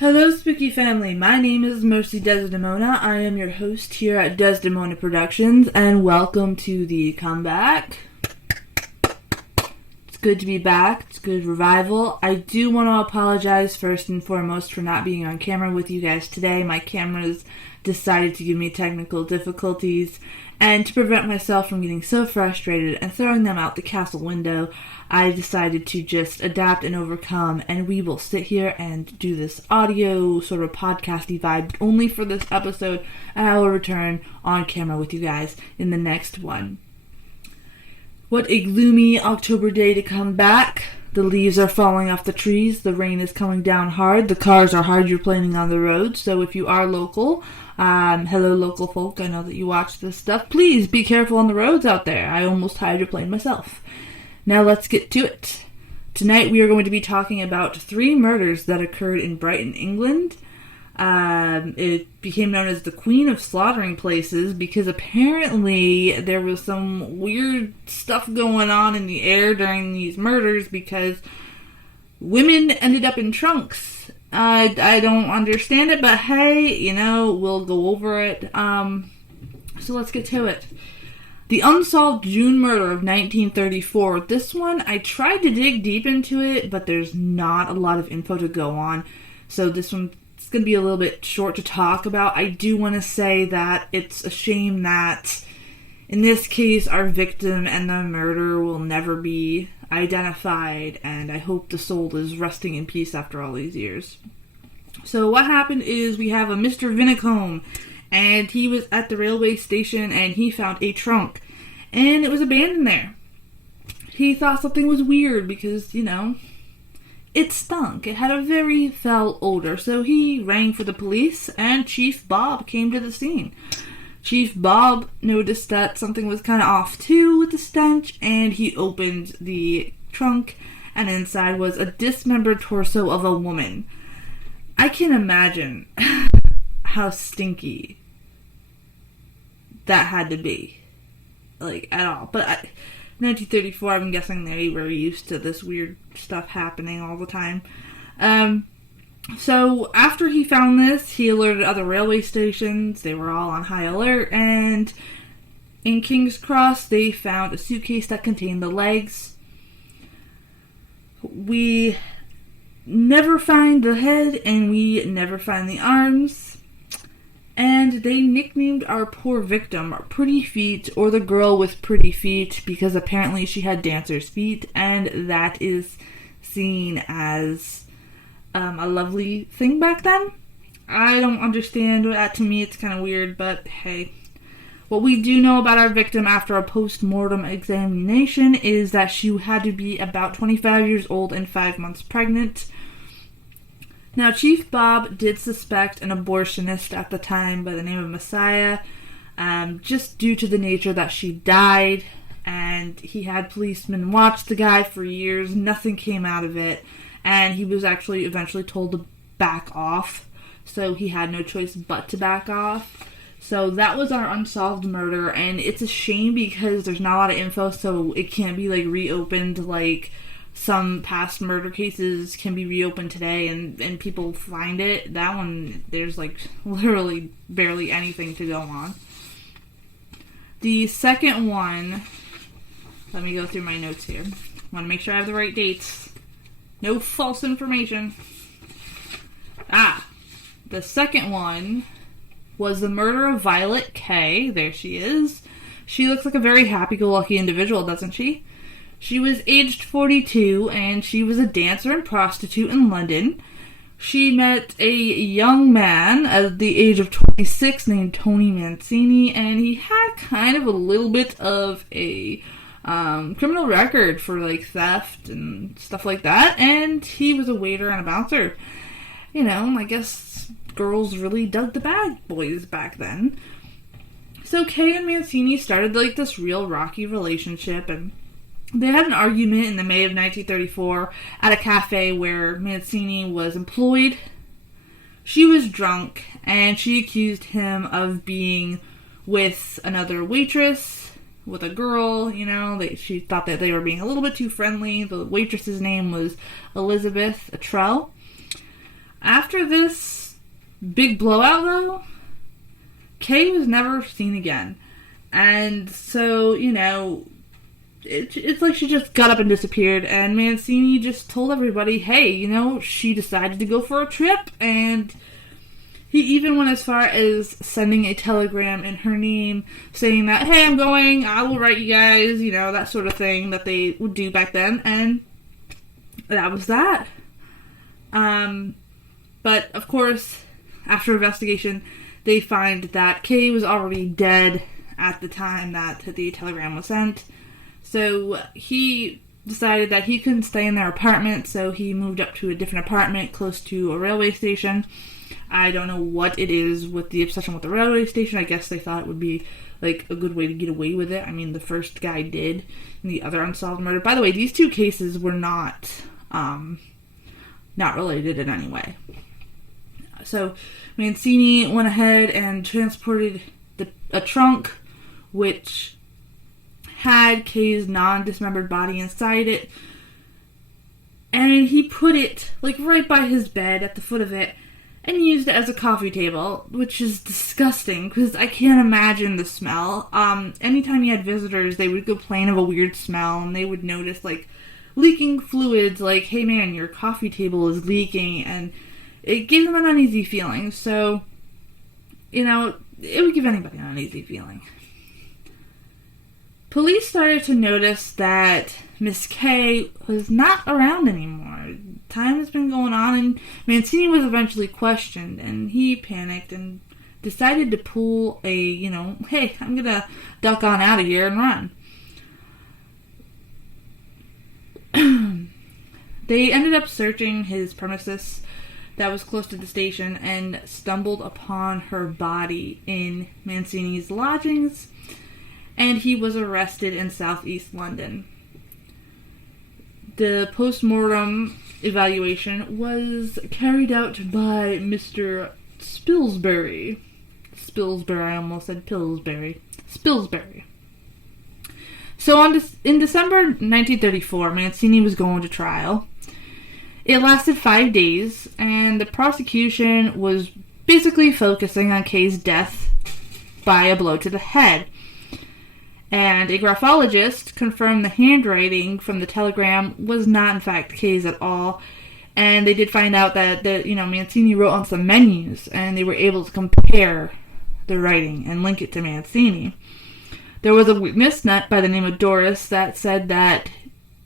Hello, spooky family. My name is Mercy Desdemona. I am your host here at Desdemona Productions, and welcome to the comeback. It's good to be back. It's good revival. I do want to apologize first and foremost for not being on camera with you guys today. My cameras decided to give me technical difficulties, and to prevent myself from getting so frustrated and throwing them out the castle window, I decided to just adapt and overcome, and we will sit here and do this audio sort of podcasty vibe only for this episode, and I will return on camera with you guys in the next one. What a gloomy October day to come back. The leaves are falling off the trees, the rain is coming down hard, the cars are hydroplaning on the road, so if you are local, hello local folk, I know that you watch this stuff, please be careful on the roads out there. I almost hydroplaned myself. Now let's get to it. Tonight we are going to be talking about 3 murders that occurred in Brighton, England. It became known as the Queen of Slaughtering Places because apparently there was some weird stuff going on in the air during these murders because women ended up in trunks. I don't understand it, but hey, we'll go over it. So let's get to it. The Unsolved June murder of 1934. This one, I tried to dig deep into it, but there's not a lot of info to go on. So this one's going to be a little bit short to talk about. I do want to say that it's a shame that, in this case, our victim and the murderer will never be identified, and I hope the soul is resting in peace after all these years. So what happened is we have a Mr. Vinicombe, and he was at the railway station and he found a trunk, and it was abandoned there. He thought something was weird because, it stunk. It had a very foul odor, so he rang for the police, and Chief Bob came to the scene. Chief Bob noticed that something was kind of off too with the stench, and he opened the trunk, and inside was a dismembered torso of a woman. I can imagine how stinky that had to be. At all. But 1934, I'm guessing they were used to this weird stuff happening all the time. So after he found this, he alerted other railway stations. They were all on high alert, and in King's Cross, they found a suitcase that contained the legs. We never find the head, and we never find the arms. And they nicknamed our poor victim Pretty Feet, or the girl with pretty feet, because apparently she had dancer's feet, and that is seen as a lovely thing back then. I don't understand that. To me, it's kind of weird, but hey. What we do know about our victim after a post-mortem examination is that she had to be about 25 years old and 5 months pregnant. Now, Chief Bob did suspect an abortionist at the time by the name of Messiah, just due to the nature that she died, and he had policemen watch the guy for years. Nothing came out of it, and he was actually eventually told to back off, so he had no choice but to back off. So that was our unsolved murder, and it's a shame because there's not a lot of info, so it can't be reopened like some past murder cases can be reopened today and people find it. That one, there's literally barely anything to go on. The second one, let me go through my notes here. I want to make sure I have the right dates. No false information. The second one was the murder of Violet Kay. There she is. She looks like a very happy-go-lucky individual, doesn't she? She was aged 42, and she was a dancer and prostitute in London. She met a young man at the age of 26 named Tony Mancini, and he had kind of a little bit of a criminal record for theft and stuff like that, and he was a waiter and a bouncer. I guess girls really dug the bad boys back then. So Kay and Mancini started this real rocky relationship, and they had an argument in the May of 1934 at a cafe where Mancini was employed. She was drunk, and she accused him of being with another waitress, with a girl, she thought that they were being a little bit too friendly. The waitress's name was Elizabeth Trell. After this big blowout, though, Kay was never seen again. And so, it's like she just got up and disappeared, and Mancini just told everybody, hey, she decided to go for a trip, and he even went as far as sending a telegram in her name saying that, hey, I'm going, I will write you guys, that sort of thing that they would do back then, and that was that. But, of course, after investigation, they find that Kay was already dead at the time that the telegram was sent. So he decided that he couldn't stay in their apartment, so he moved up to a different apartment close to a railway station. I don't know what it is with the obsession with the railway station. I guess they thought it would be, a good way to get away with it. I mean, the first guy did in the other unsolved murder. By the way, these two cases were not related in any way. So Mancini went ahead and transported a trunk, which had Kay's non-dismembered body inside it, and he put it right by his bed at the foot of it and used it as a coffee table, which is disgusting because I can't imagine the smell. Anytime you had visitors, they would complain of a weird smell, and they would notice leaking fluids, hey man, your coffee table is leaking, and it gave them an uneasy feeling. So it would give anybody an uneasy feeling. Police started to notice that Miss Kay was not around anymore. Time has been going on, and Mancini was eventually questioned, and he panicked and decided to pull a, hey, I'm gonna duck on out of here and run. They ended up searching his premises that was close to the station and stumbled upon her body in Mancini's lodgings, and he was arrested in southeast London. The post-mortem evaluation was carried out by Mr. Spilsbury. I almost said Pillsbury. Spilsbury. So in December 1934, Mancini was going to trial. It lasted 5 days, and the prosecution was basically focusing on Kay's death by a blow to the head. And a graphologist confirmed the handwriting from the telegram was not in fact Kay's at all. And they did find out that Mancini wrote on some menus, and they were able to compare the writing and link it to Mancini. There was a witness by the name of Doris that said that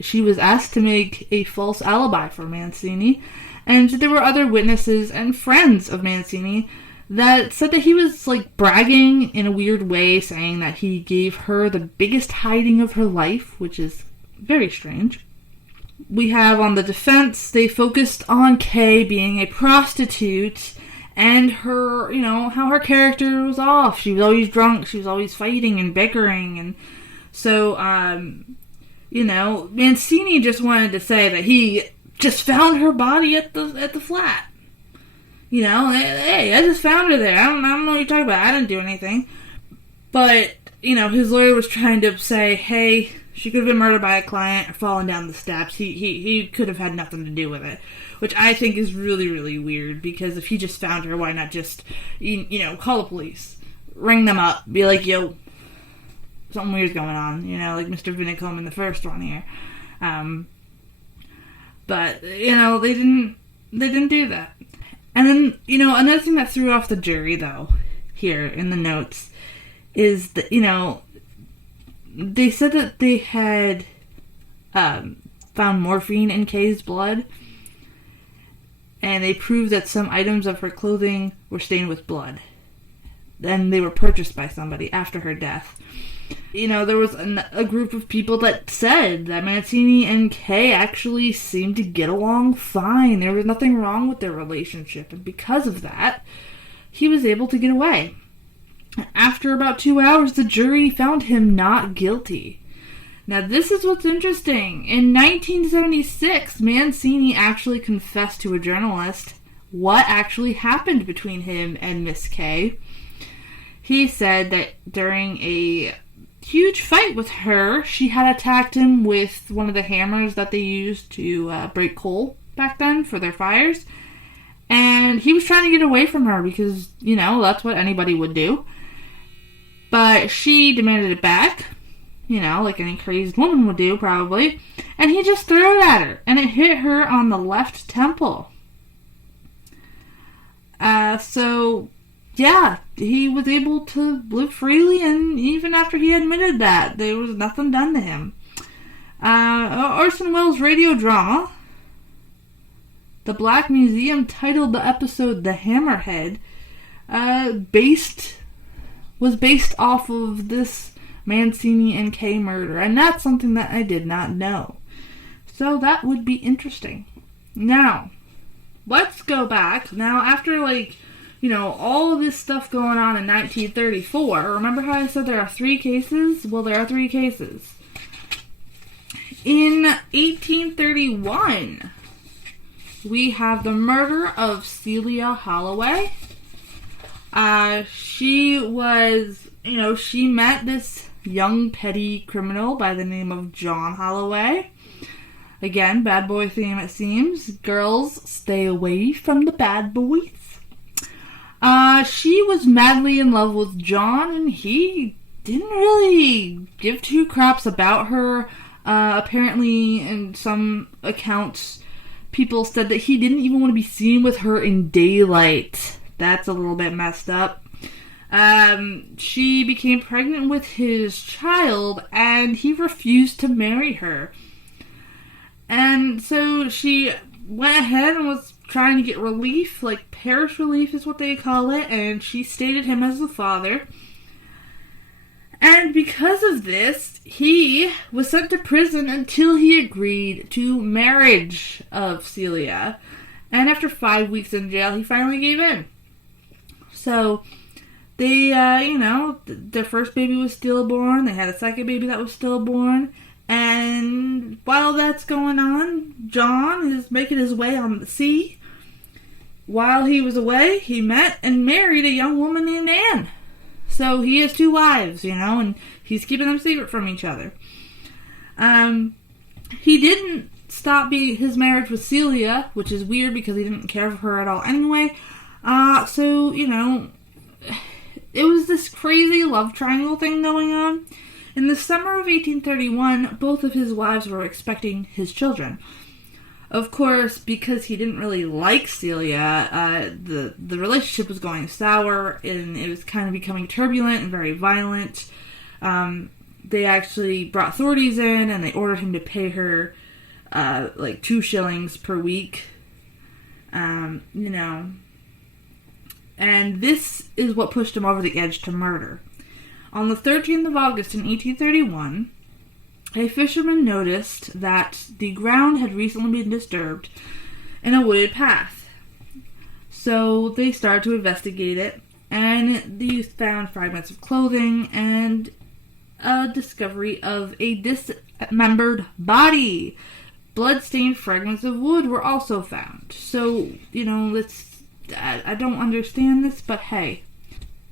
she was asked to make a false alibi for Mancini, and there were other witnesses and friends of Mancini that said that he was bragging in a weird way, saying that he gave her the biggest hiding of her life, which is very strange. We have on the defense, they focused on Kay being a prostitute and her, how her character was off. She was always drunk, she was always fighting and bickering, and so, Mancini just wanted to say that he just found her body at the flat. Hey, I just found her there. I don't know what you're talking about. I didn't do anything. But, his lawyer was trying to say, hey, she could have been murdered by a client or fallen down the steps. He could have had nothing to do with it. Which I think is really, really weird, because if he just found her, why not just, call the police? Ring them up. Be like, yo, something weird's going on. Like Mr. Vinicombe in the first one here. But, they didn't do that. And then, another thing that threw off the jury, though, here in the notes, is that, they said that they had found morphine in Kay's blood, and they proved that some items of her clothing were stained with blood. Then they were purchased by somebody after her death. There was a group of people that said that Mancini and Kay actually seemed to get along fine. There was nothing wrong with their relationship, and because of that, he was able to get away. After about 2 hours, the jury found him not guilty. Now, this is what's interesting. In 1976, Mancini actually confessed to a journalist what actually happened between him and Miss Kay. He said that during a huge fight with her, she had attacked him with one of the hammers that they used to break coal back then for their fires. And he was trying to get away from her because, that's what anybody would do. But she demanded it back, like any crazed woman would do, probably. And he just threw it at her, and it hit her on the left temple. So, yeah, he was able to live freely, and even after he admitted that, there was nothing done to him. Orson Welles' radio drama, The Black Museum, titled the episode The Hammerhead, was based off of this Mancini and Kay murder, and that's something that I did not know. So that would be interesting. Now, let's go back. Now, after, all of this stuff going on in 1934, remember how I said there are 3 cases? Well, there are 3 cases. In 1831, we have the murder of Celia Holloway. She was, she met this young petty criminal by the name of John Holloway. Again, bad boy theme it seems. Girls, stay away from the bad boys. She was madly in love with John, and he didn't really give 2 craps about her. Apparently, in some accounts, people said that he didn't even want to be seen with her in daylight. That's a little bit messed up. She became pregnant with his child, and he refused to marry her. And so she went ahead and was trying to get relief, like parish relief is what they call it, and she stated him as the father. And because of this, he was sent to prison until he agreed to marriage of Celia. And after 5 weeks in jail, he finally gave in. So, they, their first baby was stillborn. They had a second baby that was stillborn. And while that's going on, John is making his way on the sea. While he was away, he met and married a young woman named Anne. So he has 2 wives, and he's keeping them secret from each other. He didn't stop his marriage with Celia, which is weird because he didn't care for her at all anyway. So, it was this crazy love triangle thing going on. In the summer of 1831, both of his wives were expecting his children. Of course, because he didn't really like Celia, the relationship was going sour, and it was kind of becoming turbulent and very violent. They actually brought authorities in, and they ordered him to pay her, 2 shillings per week. And this is what pushed him over the edge to murder. On the 13th of August in 1831, a fisherman noticed that the ground had recently been disturbed in a wooded path. So they started to investigate it, and the youth found fragments of clothing and a discovery of a dismembered body. Blood-stained fragments of wood were also found. So, I don't understand this, but hey.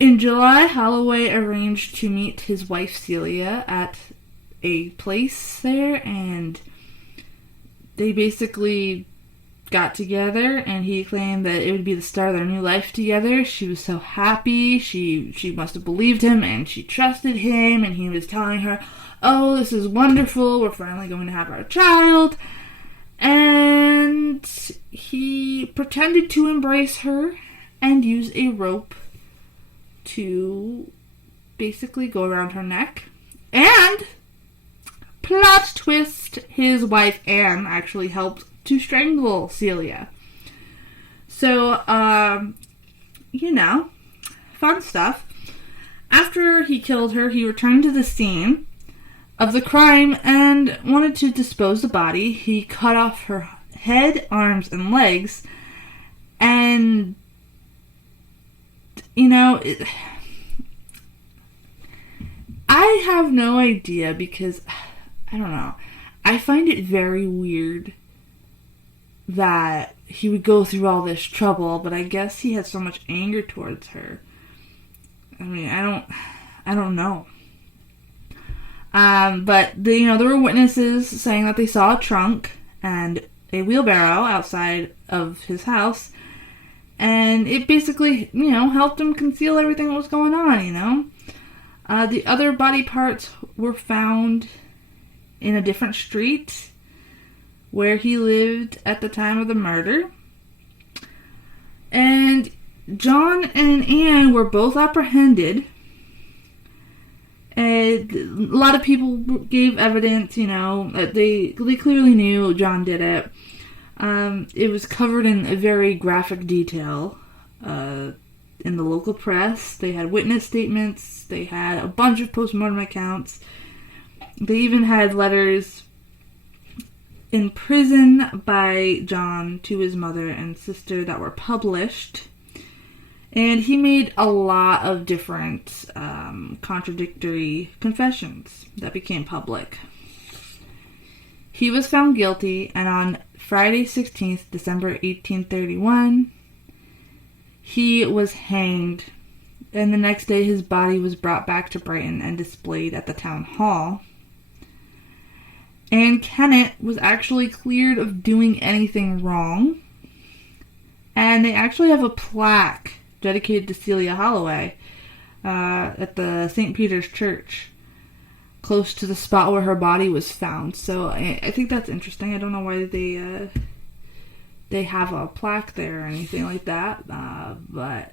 In July, Holloway arranged to meet his wife Celia at a place there, and they basically got together, and he claimed that it would be the start of their new life together. She was so happy. She must have believed him, and she trusted him, and he was telling her, oh, this is wonderful, we're finally going to have our child. And he pretended to embrace her and use a rope to basically go around her neck. And plot twist, his wife Anne actually helped to strangle Celia. So, fun stuff. After he killed her, he returned to the scene of the crime and wanted to dispose the body. He cut off her head, arms, and legs, and I have no idea because, I don't know, I find it very weird that he would go through all this trouble, but I guess he had so much anger towards her. I mean, I don't know. But there were witnesses saying that they saw a trunk and a wheelbarrow outside of his house, And it basically, helped him conceal everything that was going on, The other body parts were found in a different street where he lived at the time of the murder. And John and Anne were both apprehended. And a lot of people gave evidence, that they clearly knew John did it. It was covered in a very graphic detail in the local press. They had witness statements. They had a bunch of postmortem accounts. They even had letters in prison by John to his mother and sister that were published. And he made a lot of different contradictory confessions that became public. He was found guilty, and on Friday 16th, December 1831, he was hanged, and the next day his body was brought back to Brighton and displayed at the town hall. And Kennett was actually cleared of doing anything wrong, and they actually have a plaque dedicated to Celia Holloway at the St. Peter's Church, close to the spot where her body was found. So I think that's interesting. I don't know why they have a plaque there or anything like that, but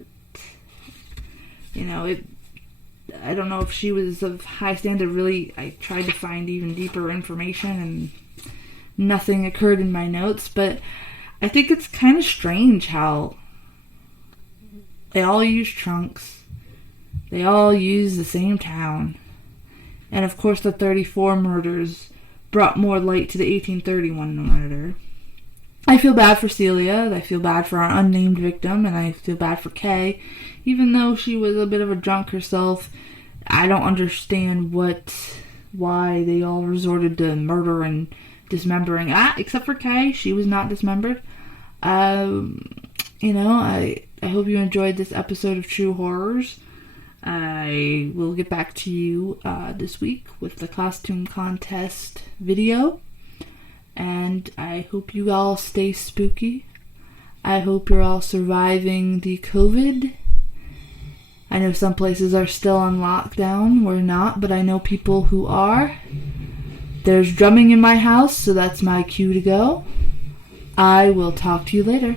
I don't know if she was of high standard. Really, I tried to find even deeper information and nothing occurred in my notes, but I think it's kind of strange how they all use trunks. They all use the same town. And of course the 34 murders brought more light to the 1831 murder. I feel bad for Celia. I feel bad for our unnamed victim. And I feel bad for Kay. Even though she was a bit of a drunk herself, I don't understand why they all resorted to murder and dismembering. Except for Kay. She was not dismembered. I hope you enjoyed this episode of True Horrors. I will get back to you this week with the costume contest video. And I hope you all stay spooky. I hope you're all surviving the COVID. I know some places are still on lockdown. We're not, but I know people who are. There's drumming in my house, so that's my cue to go. I will talk to you later.